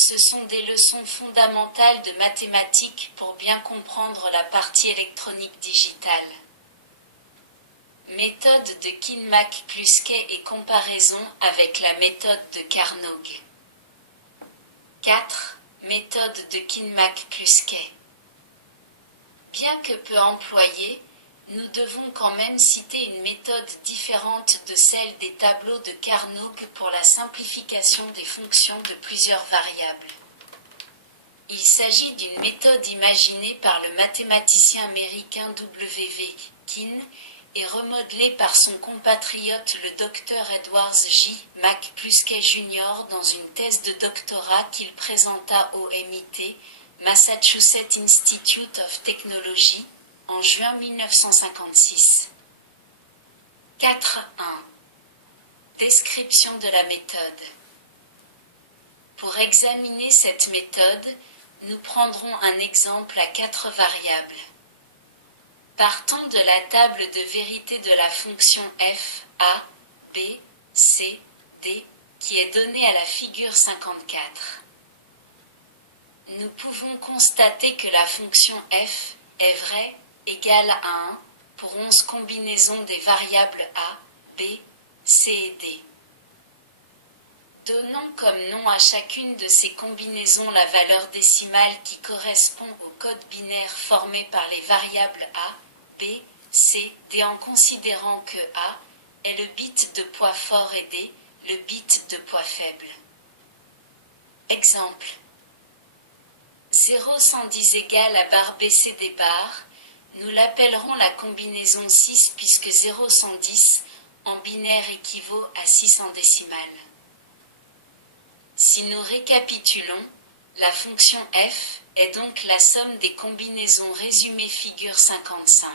Ce sont des leçons fondamentales de mathématiques pour bien comprendre la partie électronique digitale. Méthode de Kinmac-Kluskey et comparaison avec la méthode de Carnot. 4. Méthode de Kinmac-Kluskey. Bien que peu employée, nous devons quand même citer une méthode différente de celle des tableaux de Carnot pour la simplification des fonctions de plusieurs variables. Il s'agit d'une méthode imaginée par le mathématicien américain W.V. Kin et remodelée par son compatriote le Dr Edward J. McCluskey Jr. dans une thèse de doctorat qu'il présenta au MIT, Massachusetts Institute of Technology, en juin 1956. 4.1. Description de la méthode. Pour examiner cette méthode, nous prendrons un exemple à 4 variables. Partons de la table de vérité de la fonction f, a, b, c, d, qui est donnée à la figure 54. Nous pouvons constater que la fonction f est vraie, égale à 1, pour 11 combinaisons des variables a, b, c et d. Donnons comme nom à chacune de ces combinaisons la valeur décimale qui correspond au code binaire formé par les variables a, b, c, d en considérant que a est le bit de poids fort et d le bit de poids faible. Exemple. 0,110 égale à barre BCD bar, nous l'appellerons la combinaison 6 puisque 0,110 en binaire équivaut à 6 en décimale. Si nous récapitulons, la fonction f est donc la somme des combinaisons résumées figure 55.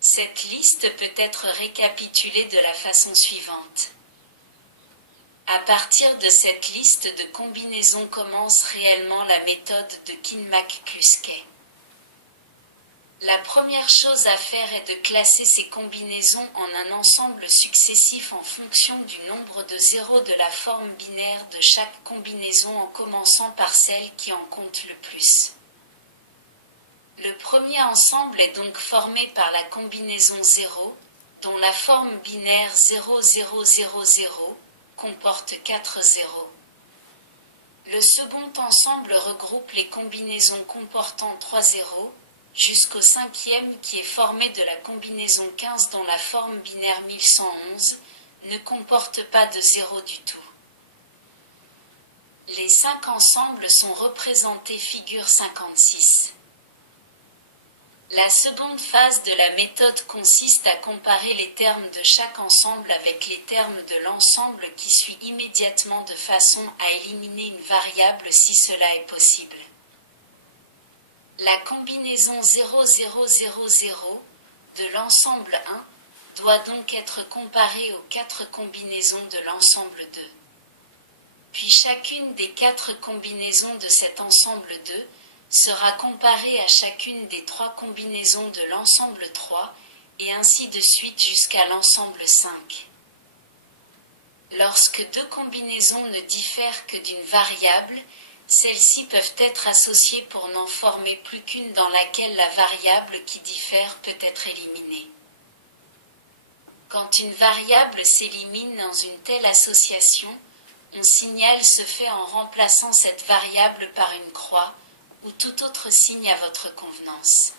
Cette liste peut être récapitulée de la façon suivante. À partir de cette liste de combinaisons commence réellement la méthode de Kinmac-Kluskey. La première chose à faire est de classer ces combinaisons en un ensemble successif en fonction du nombre de zéros de la forme binaire de chaque combinaison en commençant par celle qui en compte le plus. Le premier ensemble est donc formé par la combinaison 0, dont la forme binaire 0000 comporte 4 zéros. Le second ensemble regroupe les combinaisons comportant 3 zéros, jusqu'au cinquième qui est formé de la combinaison 15 dont la forme binaire 1111 ne comporte pas de zéro du tout. Les 5 ensembles sont représentés figure 56. La seconde phase de la méthode consiste à comparer les termes de chaque ensemble avec les termes de l'ensemble qui suit immédiatement de façon à éliminer une variable si cela est possible. La combinaison 0000 de l'ensemble 1 doit donc être comparée aux 4 combinaisons de l'ensemble 2. Puis chacune des 4 combinaisons de cet ensemble 2 sera comparée à chacune des 3 combinaisons de l'ensemble 3, et ainsi de suite jusqu'à l'ensemble 5. Lorsque 2 combinaisons ne diffèrent que d'une variable, celles-ci peuvent être associées pour n'en former plus qu'une dans laquelle la variable qui diffère peut être éliminée. Quand une variable s'élimine dans une telle association, on signale ce fait en remplaçant cette variable par une croix, ou tout autre signe à votre convenance.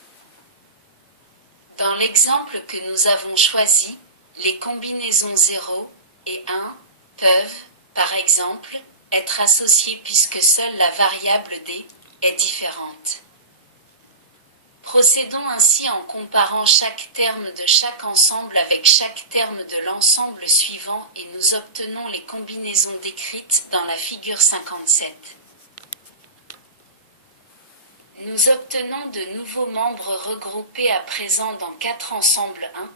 Dans l'exemple que nous avons choisi, les combinaisons 0 et 1 peuvent, par exemple, être associées puisque seule la variable d est différente. Procédons ainsi en comparant chaque terme de chaque ensemble avec chaque terme de l'ensemble suivant et nous obtenons les combinaisons décrites dans la figure 57. Nous obtenons de nouveaux membres regroupés à présent dans 4 ensembles 1,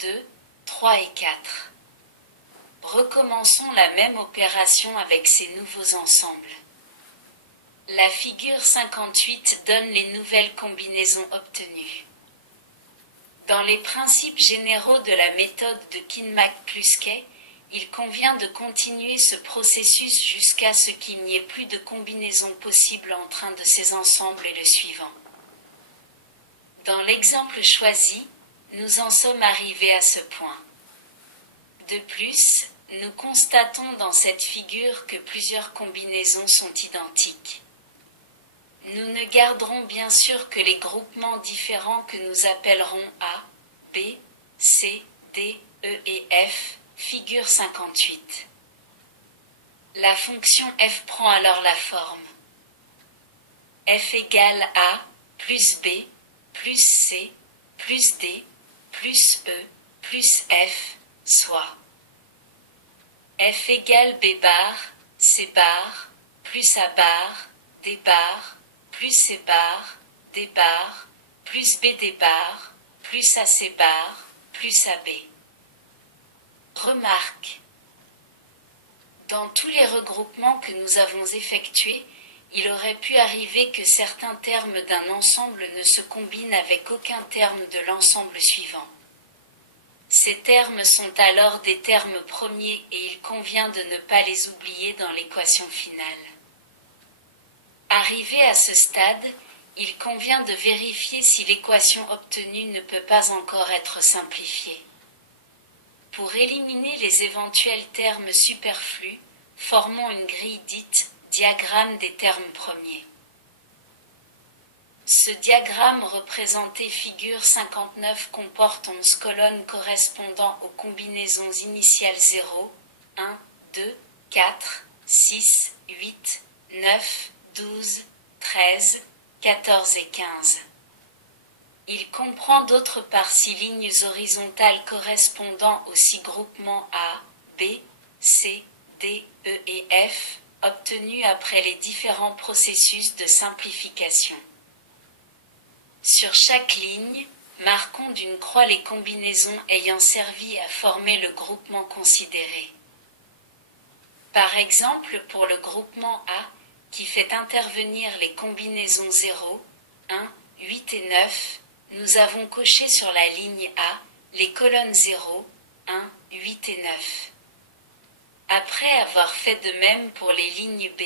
2, 3 et 4. Recommençons la même opération avec ces nouveaux ensembles. La figure 58 donne les nouvelles combinaisons obtenues. Dans les principes généraux de la méthode de Kinmac-Kluskey, il convient de continuer ce processus jusqu'à ce qu'il n'y ait plus de combinaison possible entre un de ces ensembles et le suivant. Dans l'exemple choisi, nous en sommes arrivés à ce point. De plus, nous constatons dans cette figure que plusieurs combinaisons sont identiques. Nous ne garderons bien sûr que les groupements différents que nous appellerons A, B, C, D, E et F, figure 58. La fonction f prend alors la forme f égale A plus B plus C plus D plus E plus F, soit f égale B bar, C bar, plus A bar, D bar, plus C bar, D bar, plus B D bar, plus AC bar, plus AB. Remarque. Dans tous les regroupements que nous avons effectués, il aurait pu arriver que certains termes d'un ensemble ne se combinent avec aucun terme de l'ensemble suivant. Ces termes sont alors des termes premiers et il convient de ne pas les oublier dans l'équation finale. Arrivé à ce stade, il convient de vérifier si l'équation obtenue ne peut pas encore être simplifiée. Pour éliminer les éventuels termes superflus, formons une grille dite diagramme des termes premiers. Ce diagramme représenté figure 59 comporte 11 colonnes correspondant aux combinaisons initiales 0, 1, 2, 4, 6, 8, 9, 12, 13, 14 et 15. Il comprend d'autre part 6 lignes horizontales correspondant aux 6 groupements A, B, C, D, E et F, obtenus après les différents processus de simplification. Sur chaque ligne, marquons d'une croix les combinaisons ayant servi à former le groupement considéré. Par exemple, pour le groupement A, qui fait intervenir les combinaisons 0, 1, 8 et 9, nous avons coché sur la ligne A les colonnes 0, 1, 8 et 9. Après avoir fait de même pour les lignes B,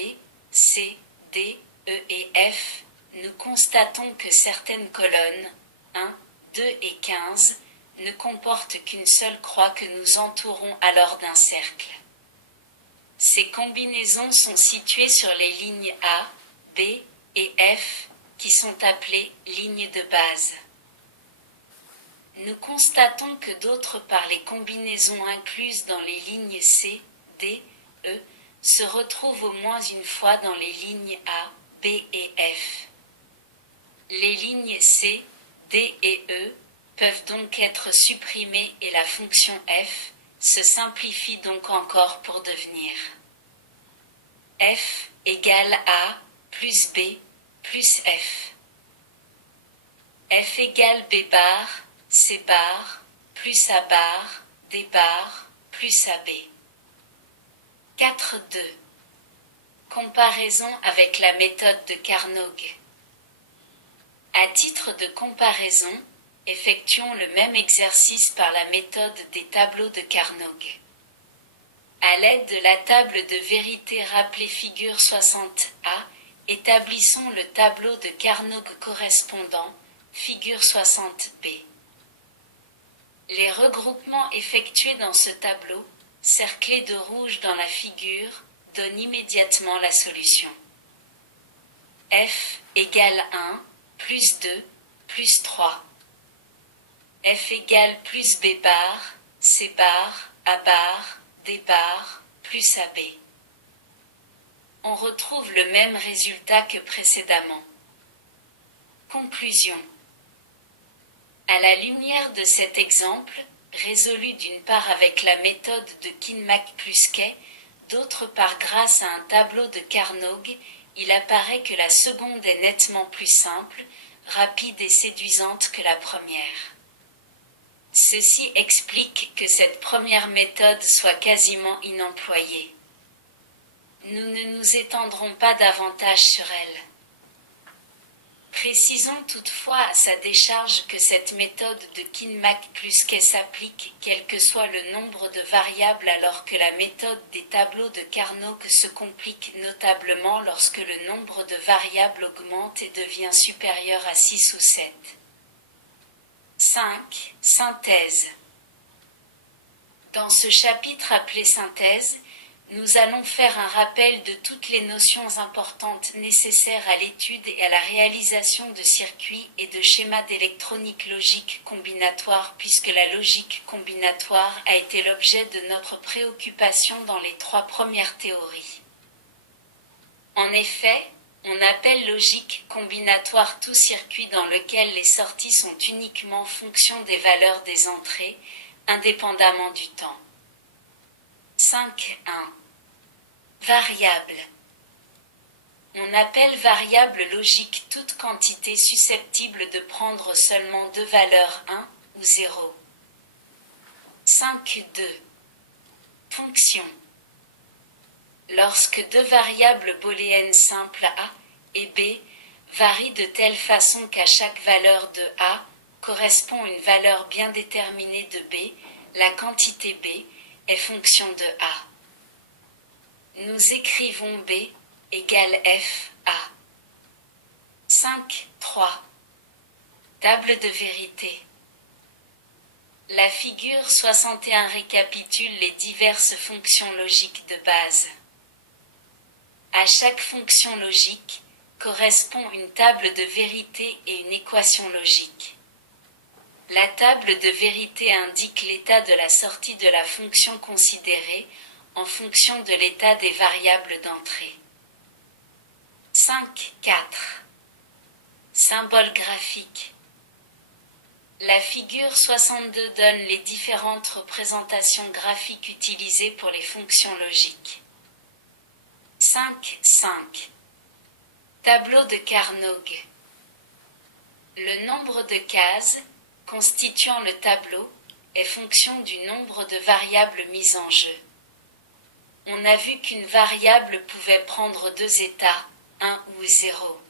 C, D, E et F, nous constatons que certaines colonnes, 1, 2 et 15, ne comportent qu'une seule croix que nous entourons alors d'un cercle. Ces combinaisons sont situées sur les lignes A, B et F, qui sont appelées lignes de base. Nous constatons que d'autre part les combinaisons incluses dans les lignes C, D, E, se retrouvent au moins une fois dans les lignes A, B et F. Les lignes C, D et E peuvent donc être supprimées et la fonction f se simplifie donc encore pour devenir f égale A plus B plus F. F égale B bar, C bar, plus A bar, D bar, plus AB. 4.2. Comparaison avec la méthode de Carnot. À titre de comparaison, effectuons le même exercice par la méthode des tableaux de Carnot. À l'aide de la table de vérité rappelée figure 60A, établissons le tableau de Carnot correspondant, figure 60B. Les regroupements effectués dans ce tableau, cerclés de rouge dans la figure, donnent immédiatement la solution. F égale 1, plus 2, plus 3. F égale plus B bar, C bar, A bar, D bar, plus AB. On retrouve le même résultat que précédemment. Conclusion. À la lumière de cet exemple, résolu d'une part avec la méthode de Kinmack-Kluskay, d'autre part grâce à un tableau de Carnot, il apparaît que la seconde est nettement plus simple, rapide et séduisante que la première. Ceci explique que cette première méthode soit quasiment inemployée. Nous ne nous étendrons pas davantage sur elle. Précisons toutefois à sa décharge que cette méthode de Kinmac-Kluske s'applique quel que soit le nombre de variables alors que la méthode des tableaux de Carnot se complique notablement lorsque le nombre de variables augmente et devient supérieur à 6 ou 7. 5. Synthèse. Dans ce chapitre appelé synthèse, nous allons faire un rappel de toutes les notions importantes nécessaires à l'étude et à la réalisation de circuits et de schémas d'électronique logique combinatoire puisque la logique combinatoire a été l'objet de notre préoccupation dans les 3 premières théories. En effet, on appelle logique combinatoire tout circuit dans lequel les sorties sont uniquement fonction des valeurs des entrées, indépendamment du temps. 5.1. Variable. On appelle variable logique toute quantité susceptible de prendre seulement 2 valeurs 1 ou 0. 5.2. Fonction. Lorsque 2 variables booléennes simples a et b varient de telle façon qu'à chaque valeur de a correspond une valeur bien déterminée de b, la quantité b est fonction de a. Nous écrivons b égale f a. 5.3. Table de vérité. La figure 61 récapitule les diverses fonctions logiques de base. À chaque fonction logique correspond une table de vérité et une équation logique. La table de vérité indique l'état de la sortie de la fonction considérée en fonction de l'état des variables d'entrée. 5.4. Symbole graphique. La figure 62 donne les différentes représentations graphiques utilisées pour les fonctions logiques. 5.5. Tableau de Carnot. Le nombre de cases constituant le tableau est fonction du nombre de variables mises en jeu. On a vu qu'une variable pouvait prendre 2 états, 1 ou 0.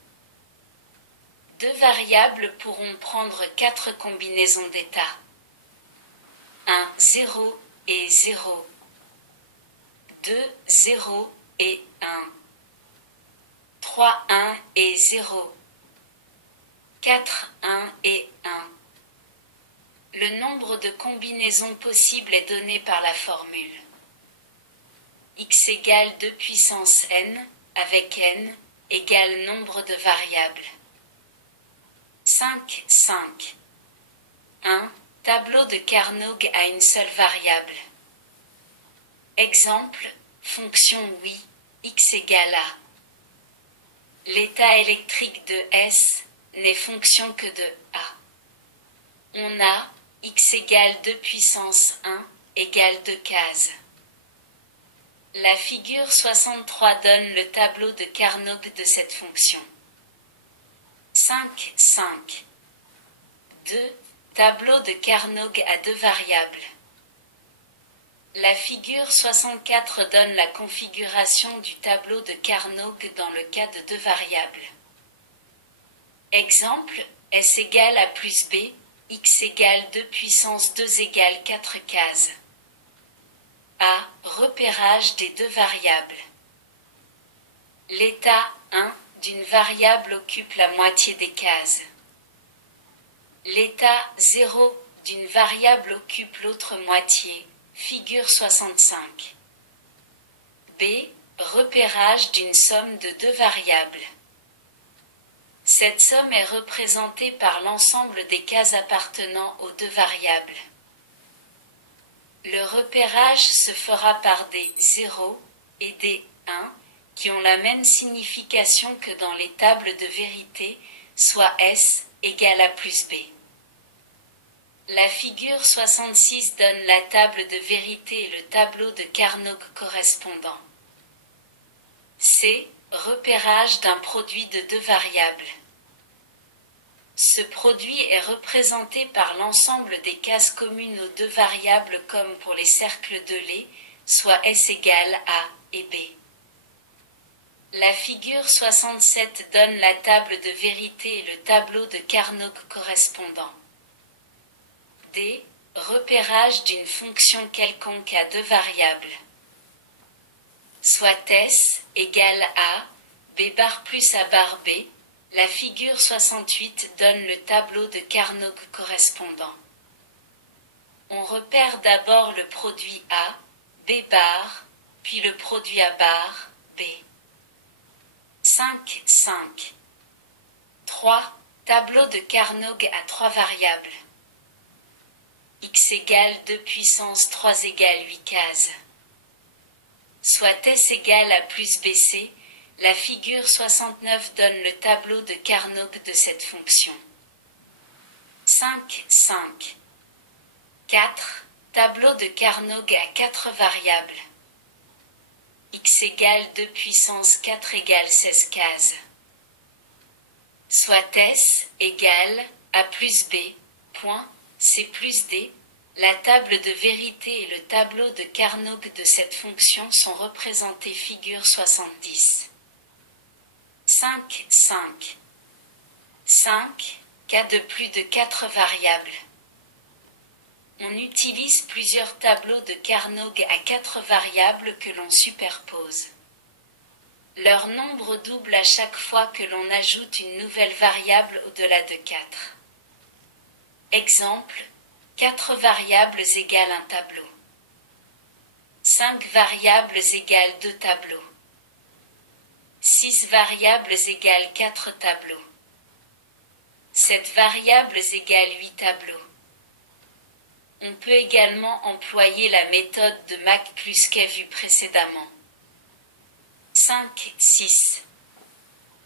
2 variables pourront prendre 4 combinaisons d'états. 1, 0 et 0. 2, 0 et 1. 3, 1 et 0. 4, 1 et 1. Le nombre de combinaisons possibles est donné par la formule x égale 2 puissance n, avec n, égale nombre de variables. 5.5. 1. Tableau de Carnot à une seule variable. Exemple, fonction oui, x égale a. L'état électrique de S n'est fonction que de a. On a x égale 2 puissance 1 égale 2 cases. La figure 63 donne le tableau de Carnot de cette fonction. 5.5. 2. Tableau de Carnot à 2 variables. La figure 64 donne la configuration du tableau de Carnot dans le cas de 2 variables. Exemple, S égale A plus B, X égale 2 puissance 2 égale 4 cases. A. Repérage des 2 variables. L'état 1 d'une variable occupe la moitié des cases. L'état 0 d'une variable occupe l'autre moitié, figure 65. B. Repérage d'une somme de 2 variables. Cette somme est représentée par l'ensemble des cases appartenant aux 2 variables. Le repérage se fera par des 0 et des 1 qui ont la même signification que dans les tables de vérité, soit S égale A plus B. La figure 66 donne la table de vérité et le tableau de Carnot correspondant. C. Repérage d'un produit de 2 variables. Ce produit est représenté par l'ensemble des cases communes aux 2 variables comme pour les cercles de Lie, soit S égale A et B. La figure 67 donne la table de vérité et le tableau de Carnot correspondant. D. Repérage d'une fonction quelconque à deux variables. Soit S égale A, B bar plus A bar B, la figure 68 donne le tableau de Carnot correspondant. On repère d'abord le produit A, B bar, puis le produit A bar, B. 5, 5. 3. Tableau de Carnot à trois variables. X égale 2 puissance 3 égale 8 cases. Soit S égale A plus BC, la figure 69 donne le tableau de Carnot de cette fonction. 5, 5. 4. Tableau de Carnot à quatre variables. X égale 2 puissance 4 égale 16 cases. Soit S égale A plus B, point, C plus D, la table de vérité et le tableau de Carnot de cette fonction sont représentés figure 70. 5, 5. 5. Cas de plus de 4 variables. On utilise plusieurs tableaux de Carnot à 4 variables que l'on superpose. Leur nombre double à chaque fois que l'on ajoute une nouvelle variable au-delà de 4. Exemple, 4 variables égale un tableau. 5 variables égale 2 tableaux. 6 variables égale 4 tableaux. 7 variables égale 8 tableaux. On peut également employer la méthode de McCluskey vue précédemment. 5, 6.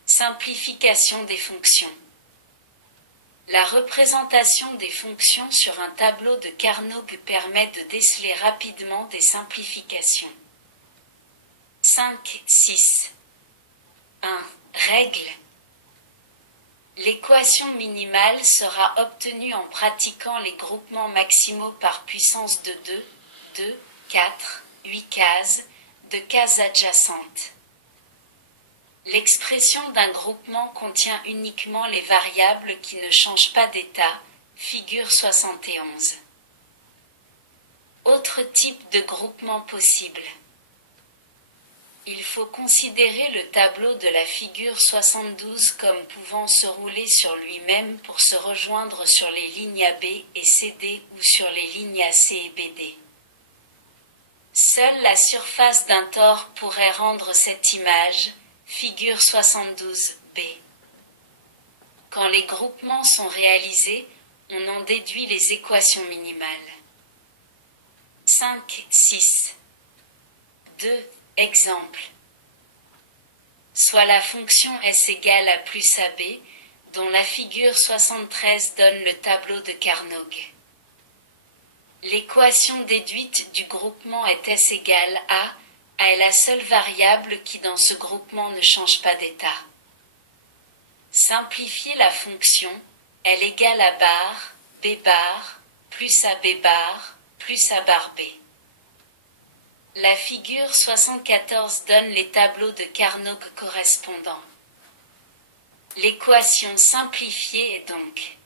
Simplification des fonctions. La représentation des fonctions sur un tableau de Carnot permet de déceler rapidement des simplifications. 5, 6. 1. Règle. L'équation minimale sera obtenue en pratiquant les groupements maximaux par puissance de 2, 4, 8 cases, de cases adjacentes. L'expression d'un groupement contient uniquement les variables qui ne changent pas d'état, figure 71. Autre type de groupement possible. Il faut considérer le tableau de la figure 72 comme pouvant se rouler sur lui-même pour se rejoindre sur les lignes AB et CD ou sur les lignes AC et BD. Seule la surface d'un tore pourrait rendre cette image, figure 72b. Quand les groupements sont réalisés, on en déduit les équations minimales. 5, 6. 2. Exemple. Soit la fonction S égale à plus AB, dont la figure 73 donne le tableau de Carnot. L'équation déduite du groupement est S égale A est la seule variable qui dans ce groupement ne change pas d'état. Simplifier la fonction, L égale à bar, B bar, plus AB bar, plus A bar B. La figure 74 donne les tableaux de Carnot correspondants. L'équation simplifiée est donc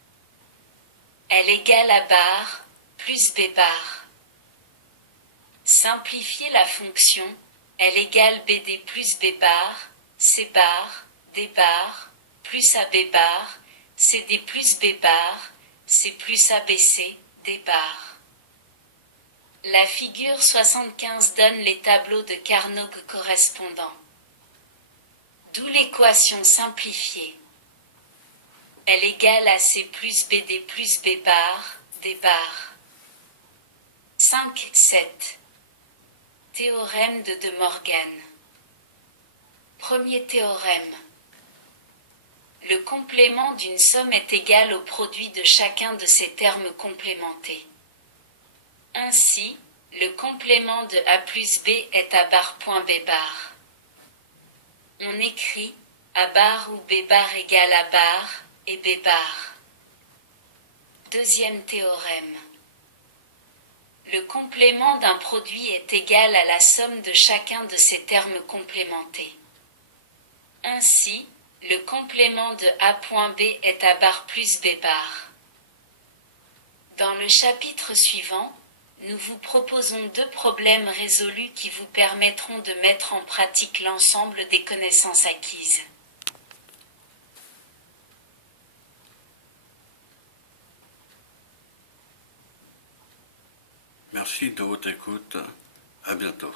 L égale à bar, plus B bar. Simplifier la fonction, L égale BD plus B bar, C bar, D bar, plus AB bar, CD plus B bar, C plus ABC, D bar. La figure 75 donne les tableaux de Carnot correspondants. D'où l'équation simplifiée. L égale à C plus BD plus B bar, D bar. 5, 7. Théorème de De Morgan. Premier théorème. Le complément d'une somme est égal au produit de chacun de ses termes complémentés. Ainsi, le complément de A plus B est A bar point B bar. On écrit A bar ou B bar égale A bar et B bar. Deuxième théorème. Le complément d'un produit est égal à la somme de chacun de ses termes complémentés. Ainsi, le complément de A.B est A bar plus B bar. Dans le chapitre suivant, nous vous proposons 2 problèmes résolus qui vous permettront de mettre en pratique l'ensemble des connaissances acquises. Merci de votre écoute. À bientôt.